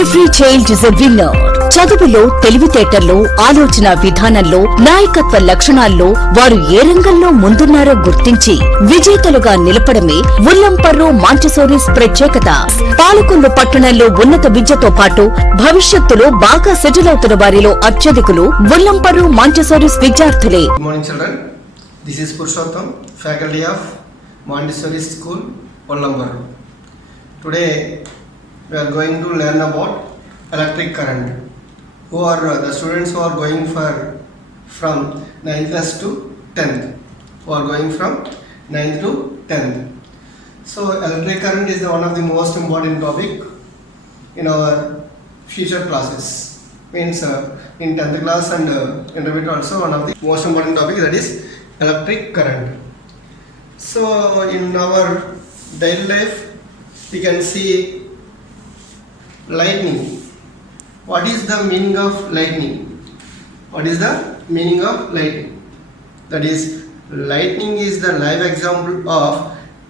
Every child is a winner. చదువులో, తెలివితేటల్లో, ఆలోచన విధానంలో, నాయకత్వ లక్షణాల్లో వారు ఏ రంగంలో ముందున్నారో గుర్తించి విజేతలుగా నిలపడమే ఉల్లంపర్రు మాంటెసోరీస్ ప్రత్యేకత. పాలకొల్లు పట్టణంలో ఉన్నత విద్యతో పాటు భవిష్యత్తులో బాగా సెటిల్ అవుతున్న వారిలో అత్యధికులు ఉల్లంపర్రు మాంటెసోరీస్ విద్యార్థులే. Good morning children. This is Purushottam, faculty of Montessori School, Ullamparru. Today we are going to learn about electric current. Who are the students who are going from 9th class to 10th? Who are going from 9th to 10th? So electric current is one of the most important topic in our future classes. Means in 10th class and intermediate also one of the most important topic, that is electric current. So in our daily life we can see lightning. What is the meaning of lightning? What is the meaning of lightning? That is, lightning is the live example of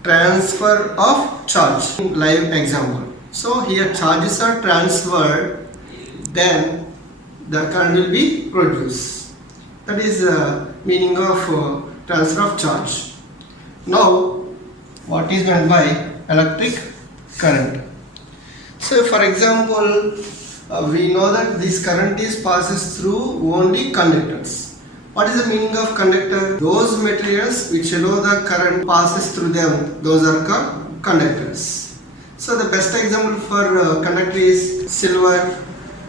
transfer of charge. Live example. So here charges are transferred, then the current will be produced. That is the meaning of transfer of charge. Now, what is meant by electric current? So for example, we know that this current passes through only conductors. What is the meaning of conductor? Those materials which allow the current passes through them, those are called conductors. So the best example for conductor is silver,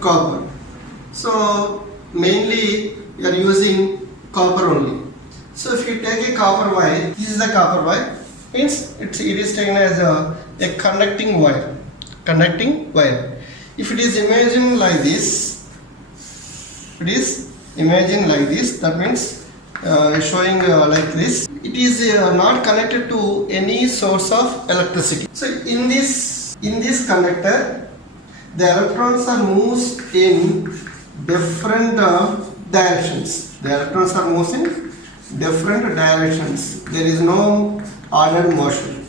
copper. So mainly we are using copper only. So if you take a copper wire, this is the copper wire, means it is taken as a conducting wire. Conducting wire. If it is imagined like this, that means showing like this, it is not connected to any source of electricity. So in this conductor, the electrons are moved in different directions. The electrons are moved in different directions. There is no ordered motion.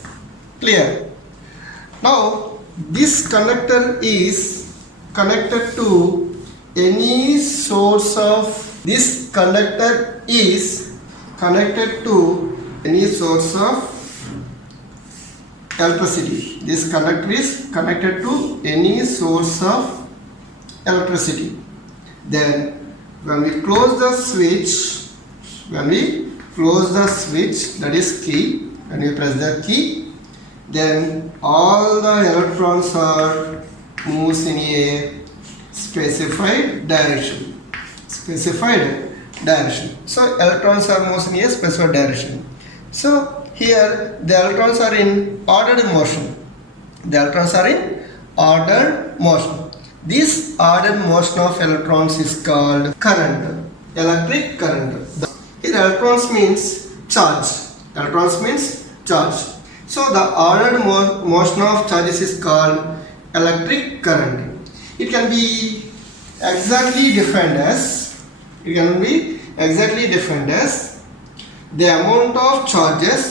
Clear? Now this conductor is connected to any source of electricity. This conductor is connected to any source of electricity. Then when we close the switch, that is key, when we press the key, then all the electrons are moves in a specified direction. So electrons are moves in a specified direction. So here the electrons are in ordered motion. This ordered motion of electrons is called current, electric current. Here electrons means charge. So the ordered motion of charges is called electric current. It can be exactly defined as the amount of charges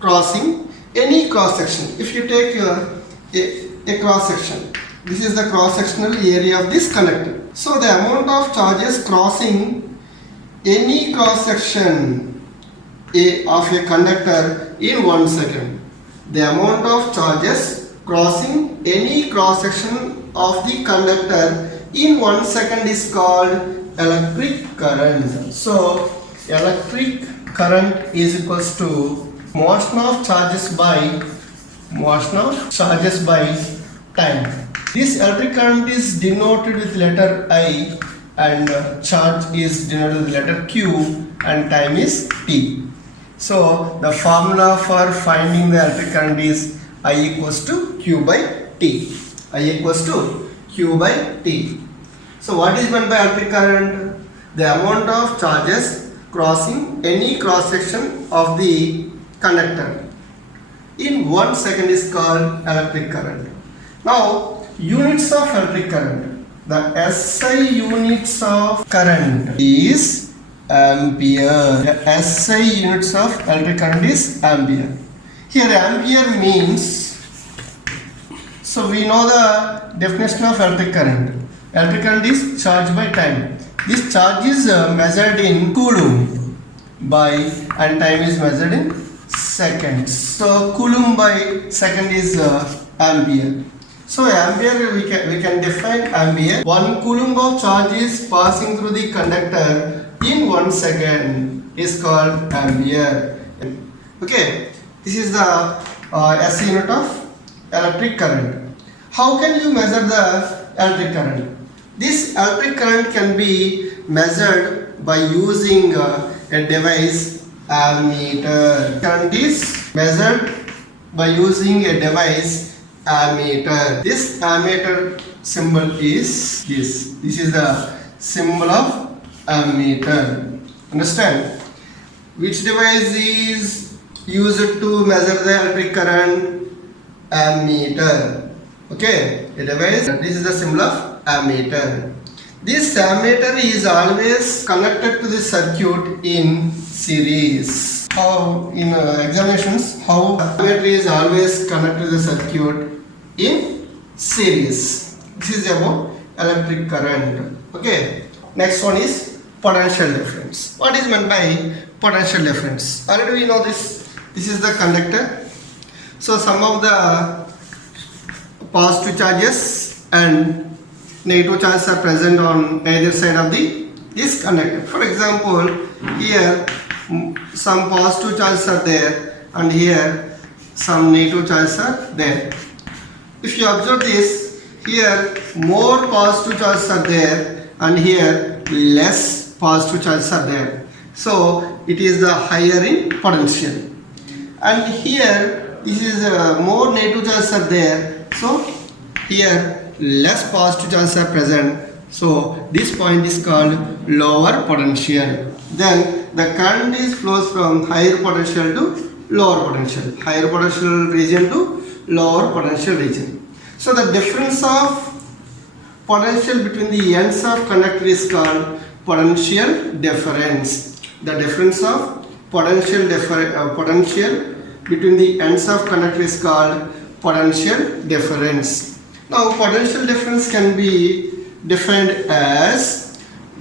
crossing any cross section. If you take a cross section, this is the cross sectional area of this conductor. So the amount of charges crossing any cross section of a conductor in 1 second. The amount of charges crossing any cross section of the conductor in 1 second is called electric current. So electric current is equals to motion of charges by time. This electric current is denoted with letter I, and charge is denoted with letter Q, and time is T. So the formula for finding the electric current is I equals to Q by T. So what is meant by electric current? The amount of charges crossing any cross section of the conductor in 1 second is called electric current. Now units of electric current. The SI units of current is ampere. The SI units of electric current is ampere. Here ampere means So we know the definition of electric current. Electric current is charge by time. This charge is measured in coulomb by, and time is measured in seconds. So coulomb by second is ampere. So ampere we can define ampere. 1 coulomb of charge is passing through the conductor in 1 second is called ampere. Okay, this is the SI unit of electric current. How can you measure the electric current? This electric current can be measured by using a device, ammeter. Current is measured by using a device, ammeter. This ammeter symbol is this. This is the symbol of ammeter. Understand? Which device is used to measure the electric current? Ammeter. Okay, a device. This is the symbol of ammeter. This ammeter is always connected to the circuit in series. How in examinations, how ammeter is always connected to the circuit in series. This is about electric current. Okay. Next one is potential difference. What is meant by potential difference? Already we know this. This is the conductor. So some of the positive charges and negative charges are present on either side of this conductor. For example, here some positive charges are there and here some negative charges are there. If you observe this, here more positive charges are there and here less positive charges are there. So it is the higher in potential. And here this is more negative charges are there. So here less positive charges are present. So this point is called lower potential. Then the current is flows from higher potential to lower potential. Higher potential region to lower potential region. So the difference of potential between the ends of conductor is called potential difference. The difference of potential between the ends of conductor is called potential difference. Now potential difference can be defined as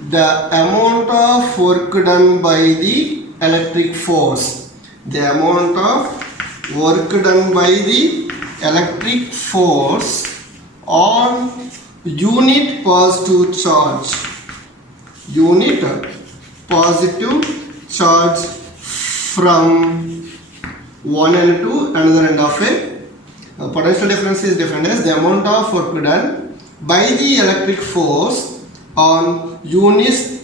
the amount of work done by the electric force. The amount of work done by the electric force on unit positive charge. Unit positive charge from one end to another end of a potential difference is defined as the amount of work done by the electric force on unit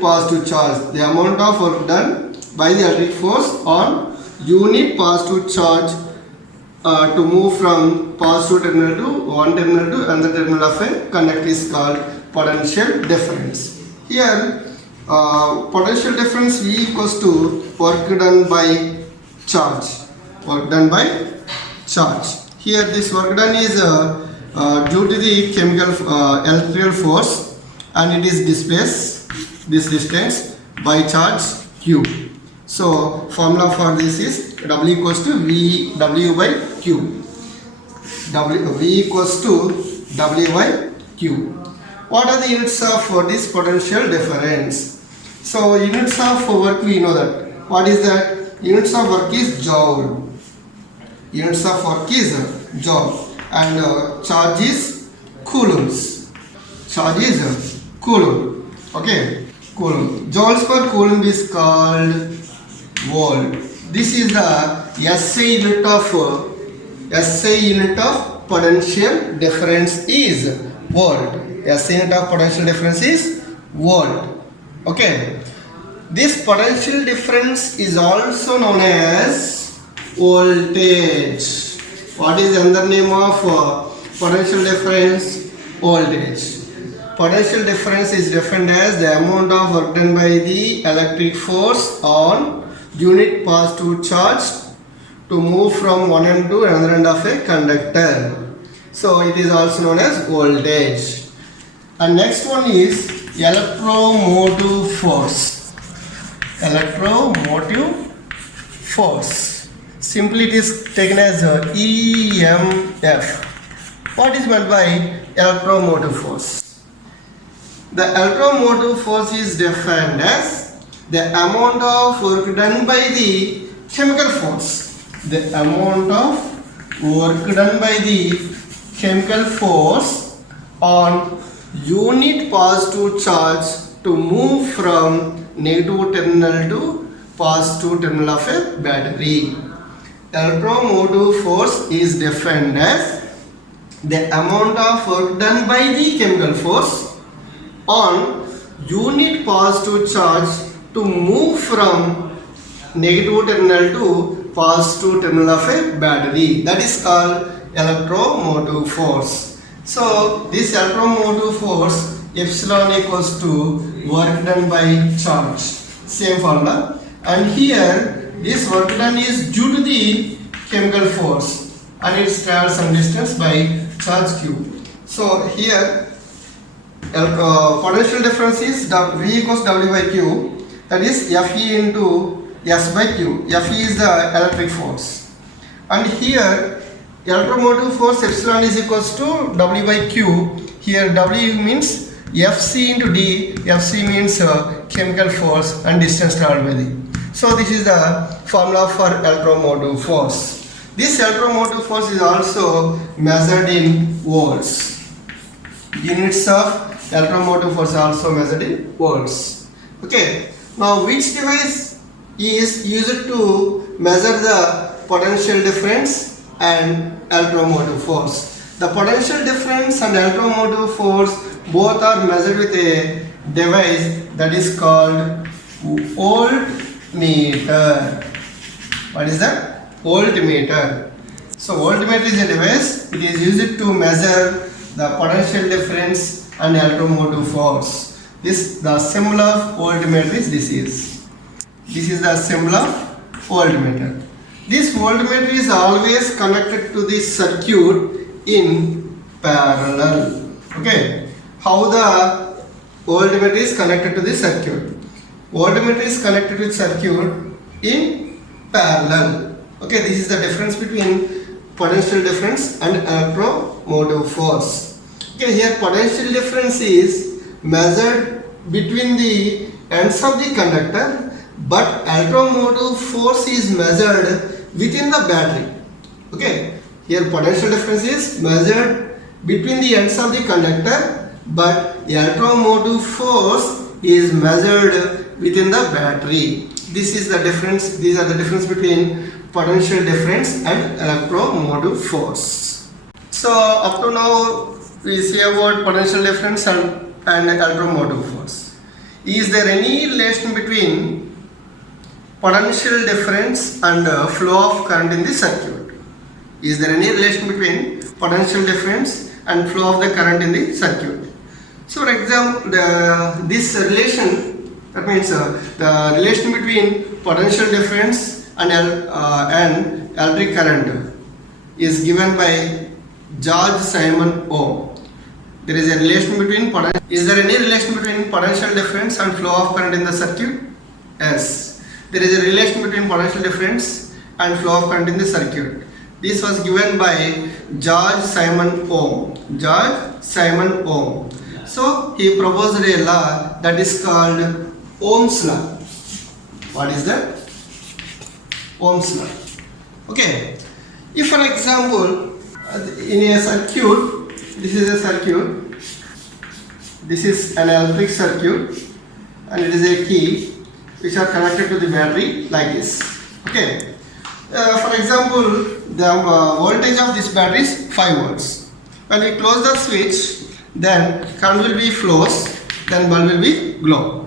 positive charge. The amount of work done by the electric force on unit positive charge to move from positive terminal to one terminal to another terminal of a conductor is called potential difference. Here potential difference V equals to work done by charge. Work done by charge. Here this work done is due to the chemical electrical force and it is displaced this distance by charge Q. So formula for this is W equals to W by Q. V equals to W by Q. What are the units of this potential difference? So units of work we know that. What is that? Units of work is joule. Units of work is joule and charge is coulombs. Charge is coulomb. Okay, coulomb. Joules per coulomb is called volt. This is the SI unit of potential difference is volt. SI unit of potential difference is volt. Okay. This potential difference is also known as voltage. What is another name of potential difference? Voltage. Potential difference is defined as the amount of work done by the electric force on unit positive charge to move from one end to another end of a conductor. So it is also known as voltage. And next one is electromotive force. Electromotive force. simply it is taken as EMF. What is meant by electromotive force? The electromotive force is defined as the amount of work done by the chemical force. The amount of work done by the chemical force on unit positive charge to move from negative terminal to positive terminal of a battery. Electromotive force is defined as the amount of work done by the chemical force on unit positive charge to move from negative terminal to positive terminal of a battery. That is called electromotive force. So this electromotive force epsilon equals to work done by charge. Same formula. And here this work done is due to the chemical force and it travels some distance by charge q. So here potential difference is V equals W by Q, that is Fe into S by Q. Fe is the electric force. And here electromotive force epsilon is equals to W by Q. Here W means Fc into D. Fc means chemical force and distance traveled by the. So this is the formula for electromotive force. This electromotive force is also measured in volts. Units of electromotive force are also measured in volts. Okay. Now which device is used to measure the potential difference and electromotive force? The potential difference and electromotive force both are measured with a device that is called voltmeter. What is that? Voltmeter. So voltmeter is a device. It is used to measure the potential difference and electromotive force. The symbol of voltmeter is this is. This is the symbol of voltmeter. This voltmeter is always connected to the circuit in parallel. Okay. How the voltmeter is connected to the circuit? Voltmeter is connected with circuit in parallel. Okay. This is the difference between potential difference and electromotive force. Okay. Here potential difference is measured between the ends of the conductor, but electromotive force is measured within the battery. Okay. Here potential difference is measured between the ends of the conductor, but electromotive force is measured within the battery. This is the difference. These are the difference between potential difference and electromotive force. So up to now we see about potential difference and electromotive force. Is there any relation between potential difference and flow of current in the circuit? Is there any relation between potential difference and flow of the current in the circuit? So for example, this relation, that means the relation between potential difference and electric current is given by George Simon Ohm. There is a relation between is there any relation between potential difference and flow of current in the circuit? Yes. There is a relation between potential difference and flow of current in the circuit. This was given by George Simon Ohm. George Simon Ohm. So he proposed a law that is called Ohm's law. What is that? Ohm's law. Okay. If for example in a circuit, this is a circuit, this is an electric circuit and it is a key which are connected to the battery like this. Okay. For example, the voltage of this battery is 5 volts. When we close the switch, then current will be flows, then bulb will be glow.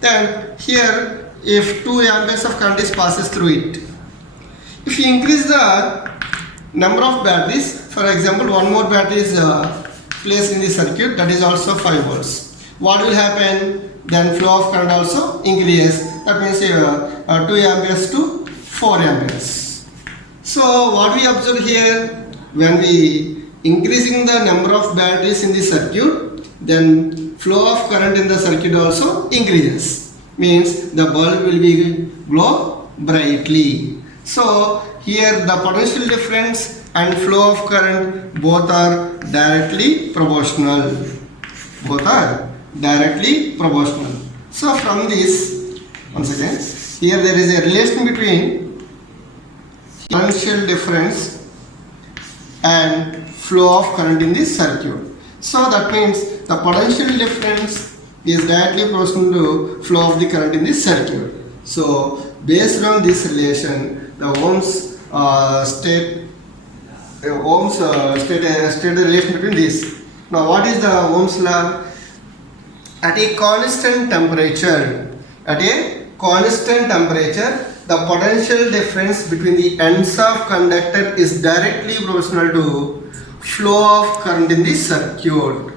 Then here if 2 amperes of current is passes through it, if you increase the number of batteries, for example one more battery is placed in the circuit, that is also 5 volts. What will happen? Then flow of current also increases. That means 2 amperes to 4 amperes. So what we observe here, when we increasing the number of batteries in the circuit, then flow of current in the circuit also increases. Means the bulb will be glow brightly. So here the potential difference and flow of current both are directly proportional. Both are directly proportional. So from this, once again, here there is a relation between potential difference and flow of current in this circuit. So that means the potential difference is directly proportional to flow of the current in this circuit. So based on this relation, the Ohm's state the relation between this. Now what is the Ohm's law? At a constant temperature, the potential difference between the ends of conductor is directly proportional to flow of current in the circuit.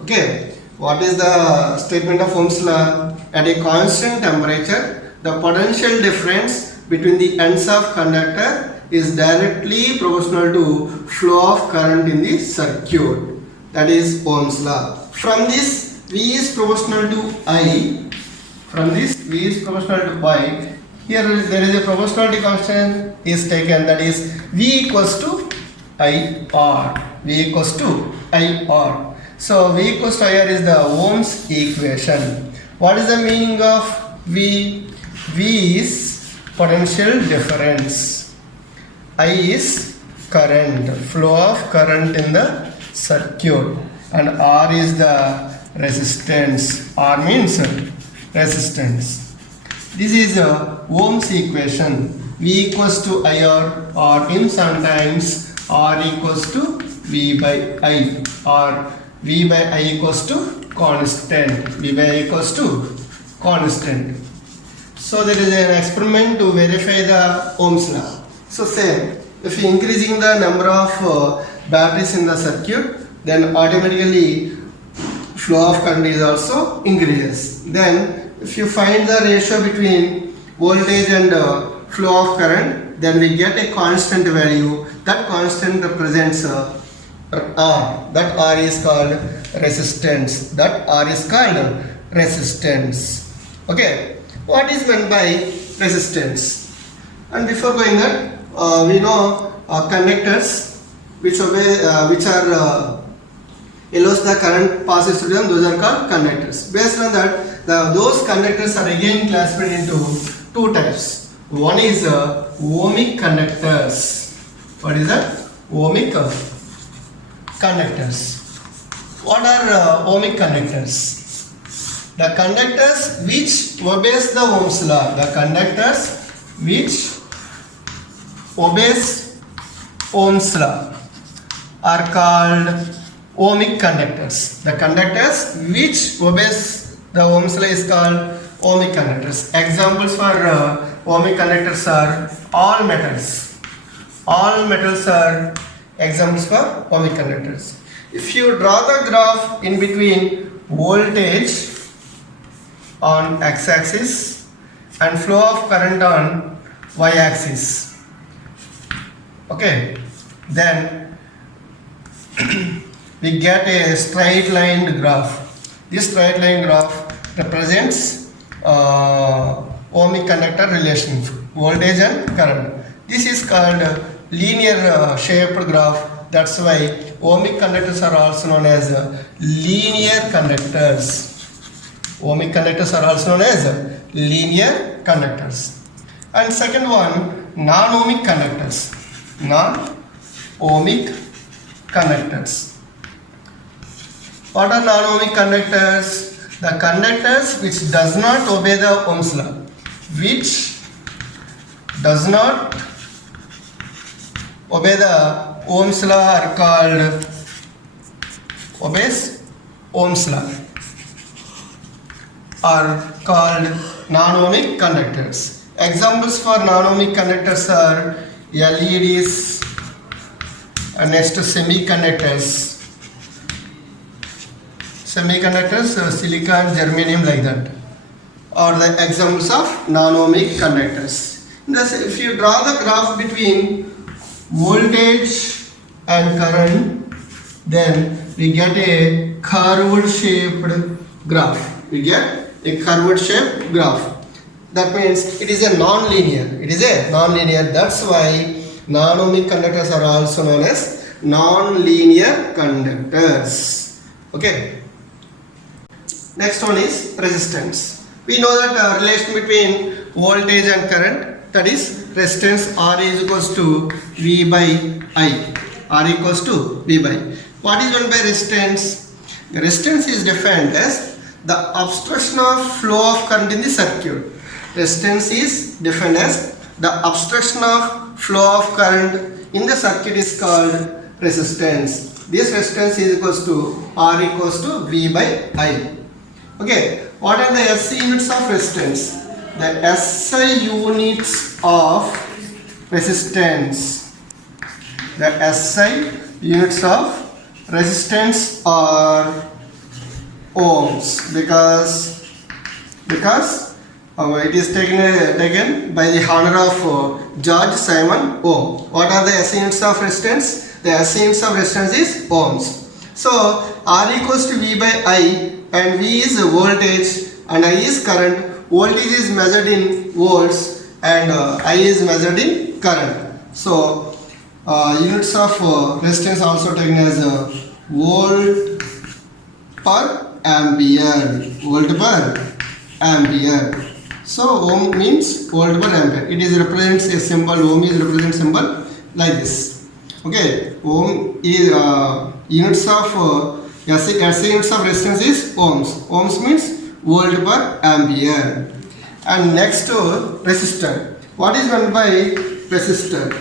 Okay, what is the statement of Ohm's law? At a constant temperature, the potential difference between the ends of conductor is directly proportional to flow of current in the circuit. That is Ohm's law. From this, V is proportional to I. From this, V is proportional to I. Here there is a proportionality constant is taken, that is V equals to IR. V equals to IR. So V equals to IR is the Ohm's equation. What is the meaning of V? V is potential difference. I is current, flow of current in the circuit, and R is the resistance. R means resistance. This is Ohm's equation. V equals to IR, or in sometimes R equals to V by I, or V by I equals to constant. V by I equals to constant. So there is an experiment to verify the Ohm's law. So say if you increasing the number of batteries in the circuit, then automatically flow of current is also increases. Then if you find the ratio between voltage and flow of current, then we get a constant value. That constant represents R. That R is called resistance. That R is called resistance. Okay. What is meant by resistance? And before going that, we know conductors which are allows the current passes through them. Those are called conductors. Based on that, those conductors are again classified into two types. One is ohmic conductors. What is that? Ohmic conductors. What are ohmic conductors? The conductors which obeys the Ohm's law. The conductors which obeys Ohm's law are called ohmic conductors. The conductors which obeys the Ohm's law is called ohmic conductors. Examples for ohmic conductors are all metals. All metals are examples for ohmic conductors. If you draw the graph in between voltage on x-axis and flow of current on y-axis, okay, then we get a straight line graph. This straight line graph represents ohmic conductor relation, voltage and current. This is called linear shaped graph. That's why ohmic conductors are also known as linear conductors. Ohmic conductors are also known as linear conductors. And second one, non-ohmic conductors. Non-ohmic conductors. What are non-ohmic conductors? The conductors which does not obey the Ohm's law. Which does not obey the Ohm's law are called obeys Ohm's law, are called non-ohmic conductors. Examples for non-ohmic conductors are LEDs and next semiconductors. Silicon, germanium, like that are the examples of non-ohmic conductors. Thus, if you draw the graph between voltage and current, then we get a curved shaped graph. That means it is a non-linear. It is a non-linear. That's why non-ohmic conductors are also known as non-linear conductors. Okay. Next one is resistance. We know that relation between voltage and current, that is resistance R is equals to V by I. R equals to V by. What is meant by resistance? The resistance is defined as the obstruction of flow of current in the circuit. Resistance is defined as the obstruction of flow of current in the circuit is called resistance. This resistance is equals to R equals to V by I. Okay, what are the SI units of resistance? The SI units of resistance. The SI units of resistance are ohms because it is taken by the honor of George Simon Ohm. What are the SI units of resistance? The SI units of resistance is ohms. So R equals to V by I, and V is voltage and I is current. Voltage is measured in volts and I is measured in current. So units of resistance also taken as volt per ampere. Volt per ampere. So ohm means volt per ampere. It is represents a symbol. Ohm is represent symbol like this. Okay. Ohm is units of SI units of resistance is ohms. Ohms means volt per ampere. And next to resistor. What is meant by resistor?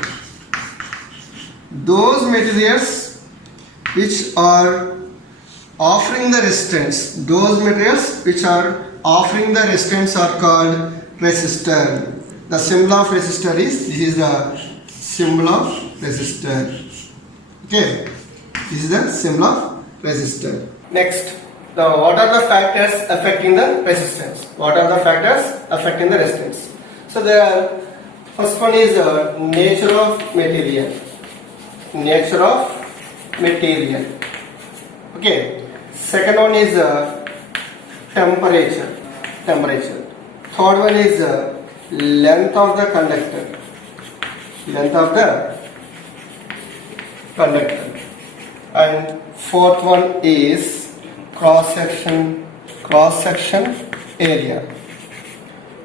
Those materials which are offering the resistance. Those materials which are offering the resistance are called resistor. The symbol of resistor is, this is the symbol of resistor. Okay. This is the symbol of resistor. Next, what are the factors affecting the resistance? What are the factors affecting the resistance? So the first one is nature of material. Nature of material. Okay. Second one is temperature. Temperature. Third one is length of the conductor. Length of the conductor. And fourth one is cross section area.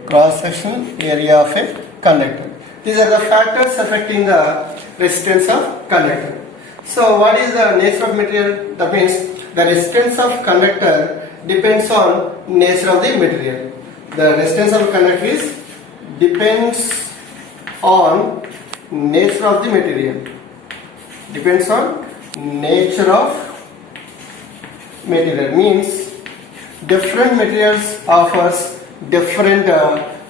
Cross section area of a conductor. These are the factors affecting the resistance of conductor. So what is the nature of material? That means the resistance of conductor depends on nature of the material. The resistance of conductor is depends on nature of the material. Depends on nature of material means different materials offers different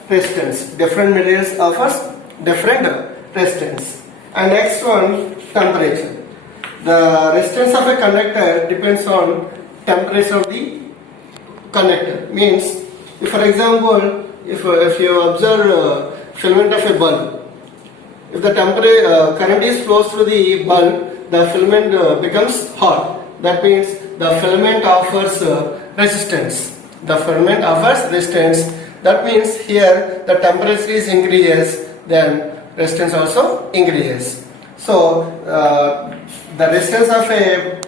resistance. Different materials offers different resistance. And next one, temperature. The resistance of a conductor depends on temperature of the conductor. Means, if for example, if you observe filament of a bulb, if the current is flows through the bulb, the filament becomes hot. That means the filament offers resistance. The filament offers resistance. That means here the temperature is increases, then resistance also increases. So the resistance of a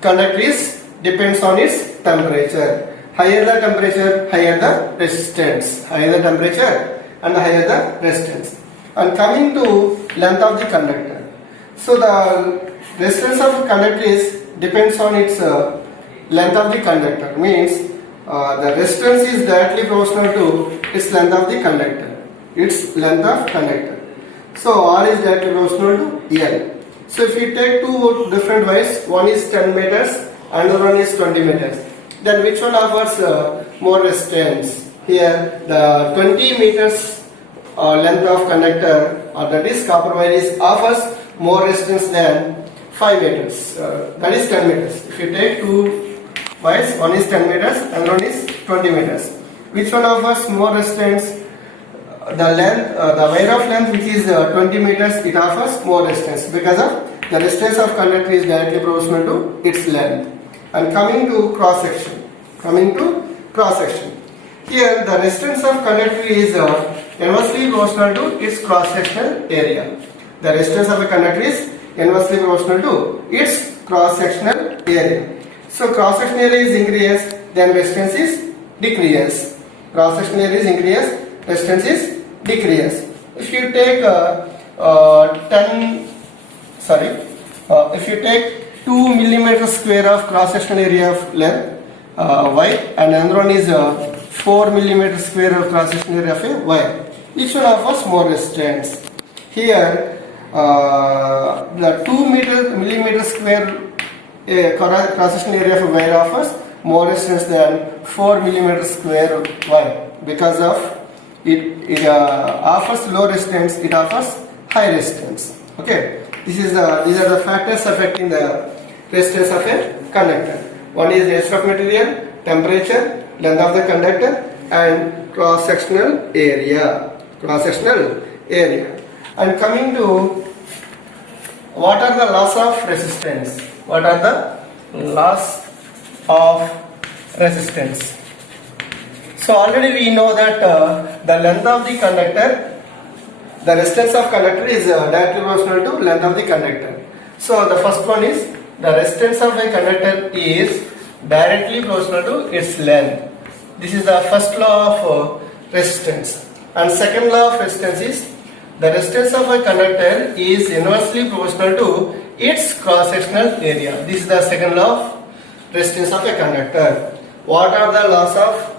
conductor is depends on its temperature. Higher the temperature, higher the resistance. Higher the temperature and higher the resistance. And coming to length of the conductor. So the resistance of a conductor is depends on its length of the conductor. Means the resistance is directly proportional to its length of the conductor. Its length of conductor. So R is directly proportional to L. So if we take two different wires, one is 10 meters, another one is 20 meters. Then which one offers more resistance? Here the 20 meters length of conductor, or that is copper wire, is offers more resistance than 5 meters. That is 10 meters. If you take two wires, one is 10 meters, another one is 20 meters. Which one offers more resistance? The length, the wire of length which is 20 meters, it offers more resistance because of the resistance of conductor is directly proportional to its length. And coming to cross section. Here the resistance of conductor is inversely proportional to its cross-sectional area. The resistance of a conductor is inversely proportional to its cross-sectional area. So cross-sectional area is increased, then resistance is decreased. Cross-sectional area is increased, resistance is decreased. If you take if you take 2 millimeter square of cross-sectional area of length y, and another one is 4 millimeter square of cross-sectional area of a wire, each one offers more resistance. Here the 2 millimeter square cross-sectional area of a wire offers more resistance than 4 millimeter square wire, because of it offers low resistance, it offers high resistance. Okay, these are the factors affecting the resistance of a conductor. One is nature of material, temperature, length of the conductor, and cross-sectional area. And coming to what are the laws of resistance? What are the laws of resistance? So already we know that the length of the conductor, the resistance of conductor is directly proportional to length of the conductor. So the first one is the resistance of a conductor is directly proportional to its length. This is the first law of resistance. And second law of resistance is the resistance of a conductor is inversely proportional to its cross-sectional area. This is the second law of resistance of a conductor. What are the laws of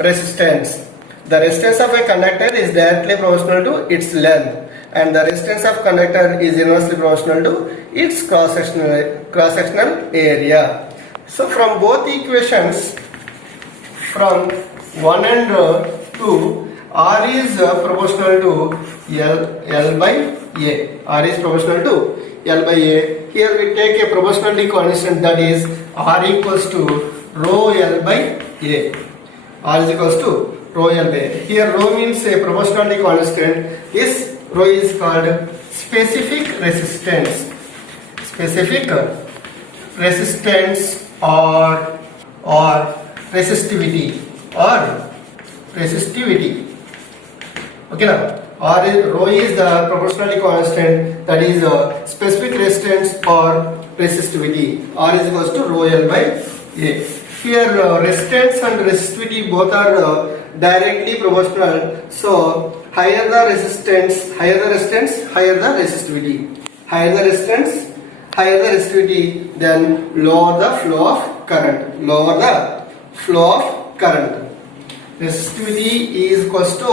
resistance? The resistance of a conductor is directly proportional to its length, and the resistance of conductor is inversely proportional to its cross-sectional area. So from both equations, from 1 and 2, R is proportional to L by A. R is proportional to L by A. Here we take a proportionality constant, that is R equals to rho L by A. R is equals to rho L by A. Here rho means a proportionality constant. This rho is called specific resistance. Specific resistance or resistivity Okay, now rho is the proportionality constant, that is specific resistance or resistivity. R is equals to rho L by A. Here resistance and resistivity both are directly proportional. So higher the resistance, higher the resistivity. Higher the resistance, higher the resistivity, then lower the flow of current. Resistivity is equals to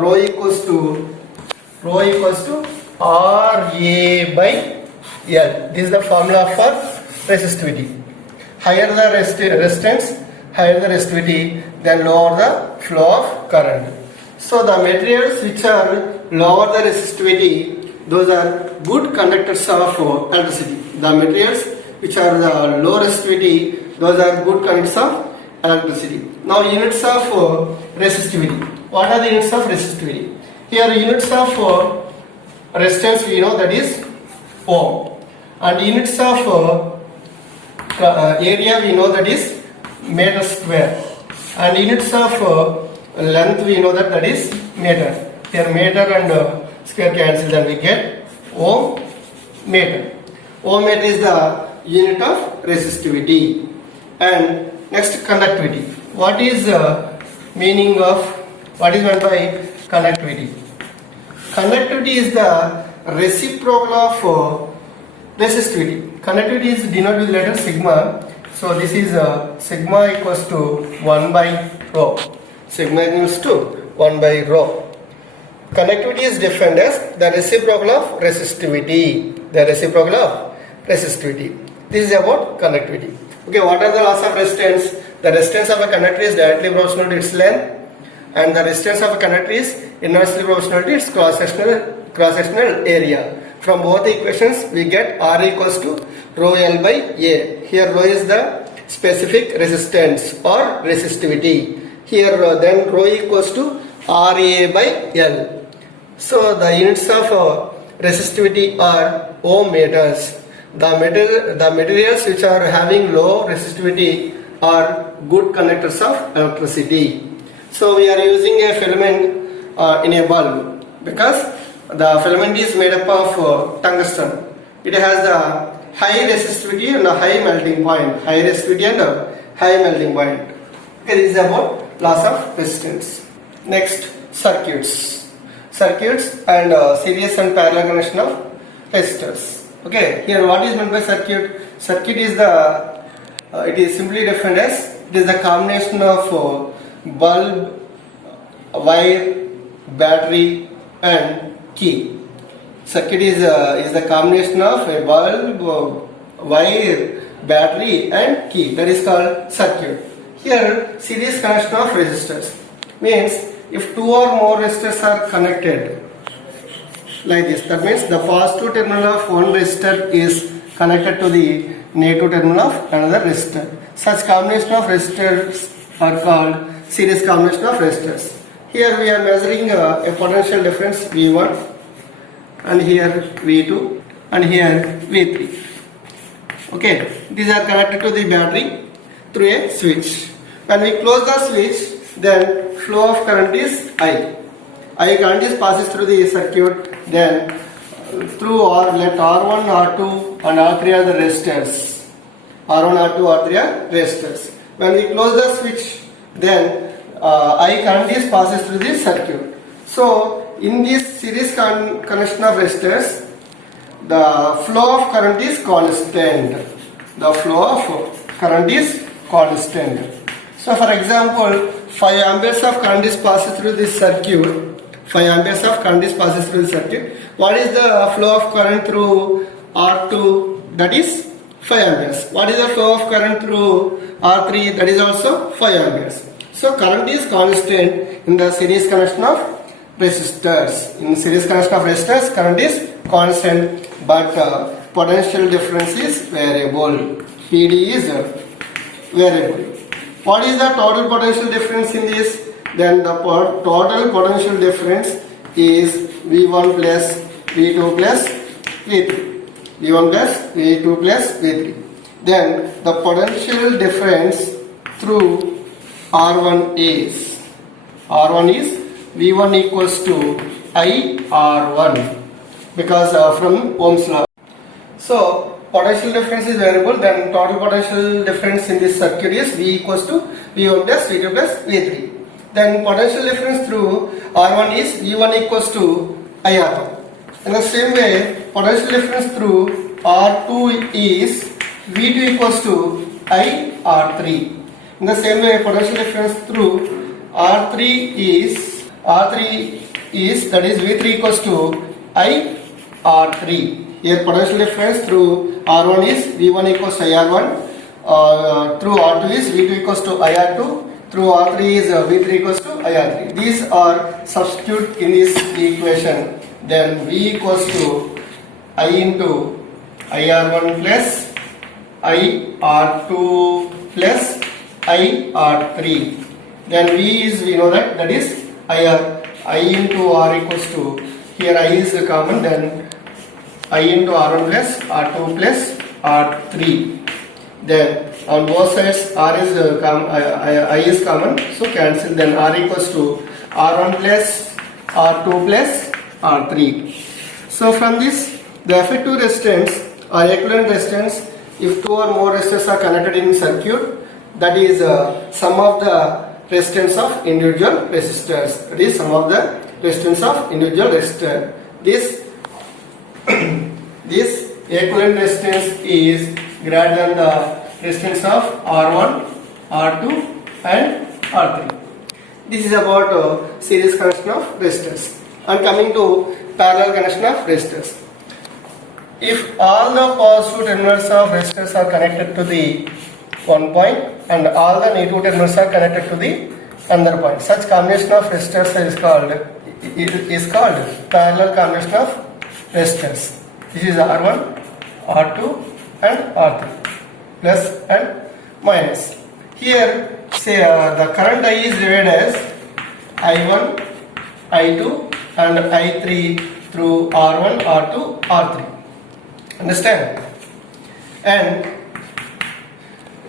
rho equals to RA by L. This is the formula for resistivity. Higher the resistance, higher the resistivity, then lower the flow of current. So the materials which are lower the resistivity, those are good conductors of electricity. The materials which are the low resistivity, those are good conductors of electricity. Now units of resistivity. What are the units of resistivity? Here units of resistance we know, that is ohm, and units of area we know, that is meter square, and units of length we know that is meter. Here meter and square cancel, then we get ohm meter. Ohm meter is the unit of resistivity. And next, conductivity. What is meant by conductivity? Conductivity is the reciprocal of resistivity. Conductivity is denoted with letter sigma. So this is sigma equals to 1 by rho. Sigma equals to 1 by rho. Conductivity is defined as the reciprocal of resistivity. This is about conductivity. Okay, what are the laws of resistance? The resistance of a conductor is directly proportional to its length, and the resistance of a conductor is inversely proportional to its cross-sectional area. From both the equations we get R equals to rho L by A. Here rho is the specific resistance or resistivity. Here then rho equals to RA by L. So the units of resistivity are ohm meters. The materials which are having low resistivity are good conductors of electricity. So we are using a filament in a bulb because the filament is made up of tungsten. It has the high resistivity and a high melting point. High resistivity and a high melting point. Okay, this is about loss of resistance. Next, circuits. Circuits and series and parallel connection of resistors. Okay, here what is meant by circuit? Circuit is the it is simply defined as it is the combination of bulb, wire, battery and key. Circuit is the combination of a bulb, wire, battery and key. That is called circuit. Here series connection of resistors means if two or more resistors are connected like this, that means the positive terminal of one resistor is connected to the negative terminal of another resistor. Such combination of resistors are called series combination of resistors. Here we are measuring a potential difference V1 and here V2 and here V3. Okay, these are connected to the battery through a switch. When we close the switch, then flow of current is I. I current is passes through the circuit, then through let R1, R2 and R3 are the resistors. R1, R2, R3 are resistors. When we close the switch, then I current is passes through the circuit. So in this series connection of resistors, the flow of current is constant. The flow of current is constant. So for example, 5 amperes of current is passed through this circuit. 5 amperes of current is passes through the circuit. What is the flow of current through R2? That is 5 amperes. What is the flow of current through R3? That is also 5 amperes. So current is constant in the series connection of resistors. In series connection of resistors, current is constant, but potential difference is variable. PD is variable. What is the total potential difference in this? Then the total potential difference is V1 plus V2 plus V3. V1 plus V2 plus V3. Then the potential difference through R1 is V1 equals to IR1 because from Ohm's law. So potential difference is variable, then total potential difference in this circuit is V equals to V1 plus V2 plus V3. Then potential difference through R1 is V1 equals to IR2. In the same way, potential difference through R2 is V2 equals to IR3. In the same way, potential difference through R3 is that is V3 equals to IR3. Here potential difference through R1 is V1 equals to IR1, through R2 is V2 equals to IR2, through R3 is V3 equals to IR3. These are substitute in this equation. Then V equals to I into IR1 plus IR2 plus IR3. Then V is, we know that is IR. I into R equals to, here I is common, then I into R1 plus R2 plus R3. Then on both sides R is I is common, so cancel. Then R equals to R1 plus R2 plus R3. So from this, the effective resistance or equivalent resistance, if two or more resistors are connected in circuit, that is sum of the resistance of individual resistors. That is sum of the resistance of individual resistor. This equivalent resistance is greater than the resistance of R1, R2 and R3. This is about series connection of resistors. And coming to parallel connection of resistors. If all the positive terminals of resistors are connected to the one point and all the negative terminals are connected to the another point, such combination of resistors is called parallel combination of resistors. This is R1, R2 and R3, plus and minus. Here say the current I is divided as I1, I2 and I3 through R1, R2, R3. Understand? And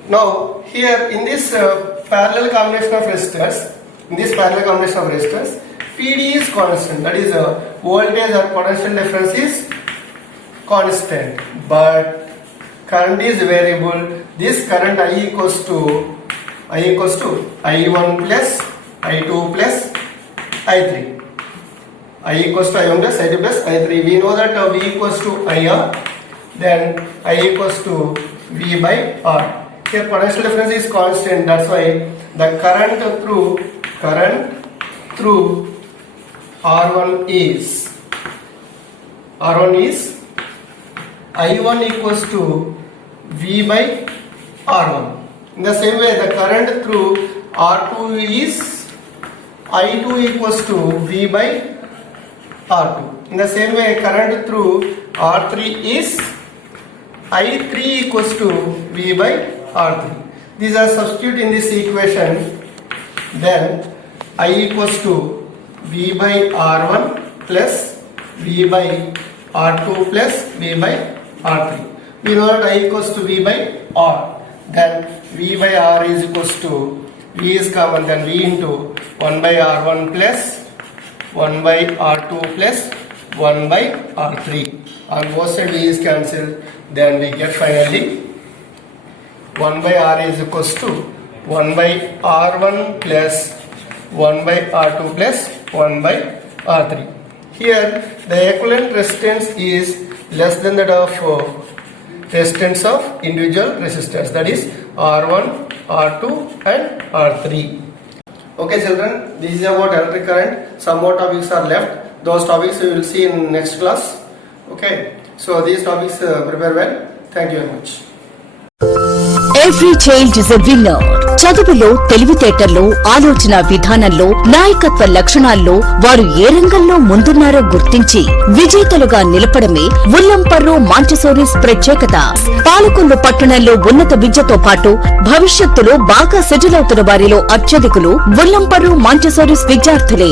now here in this parallel combination of resistors, in this parallel combination of resistors, PD is constant, that is voltage or potential difference is constant, but current is variable. This current I equals to I1 plus I2 plus I3. I equals to I1 plus I2 plus I3. We know that V equals to IR, then I equals to V by R. Here potential difference is constant, that's why the current through R1 is I1 equals to V by R1. In the same way, the current through R2 is I2 equals to V by R2. In the same way, current through R3 is I3 equals to V by R3. These are substitute in this equation. Then I equals to V by R1 plus V by R2 plus V by R3. We know that I equals to V by R. Then V by R is equals to, V is common, then V into 1 by R1 plus 1 by R2 plus 1 by R3. On both sides V is cancelled. Then we get finally 1 by R is equals to 1 by R1 plus 1 by R2 plus 1 by R3. Here the equivalent resistance is less than that of resistance of individual resistors, that is R1, R2 and R3. Okay children, this is about electric current. Some more topics are left. Those topics we will see in next class. Okay, so these topics prepare well. Thank you very much. Every child is a winner. చదువులో తెలివితేటల్లో ఆలోచన విధానంలో నాయకత్వ లక్షణాల్లో వారు ఏ రంగంలో ముందున్నారో గుర్తించి విజేతలుగా నిలపడమే ఉల్లంపర్రు మాంటెసోరీస్ ప్రత్యేకత. పాలకొల్లు పట్టణంలో ఉన్నత విద్యతో పాటు భవిష్యత్తులో బాగా సెటిల్ అవుతున్న వారిలో అత్యధికులు ఉల్లంపర్రు మాంటెసోరీస్ విద్యార్థులే.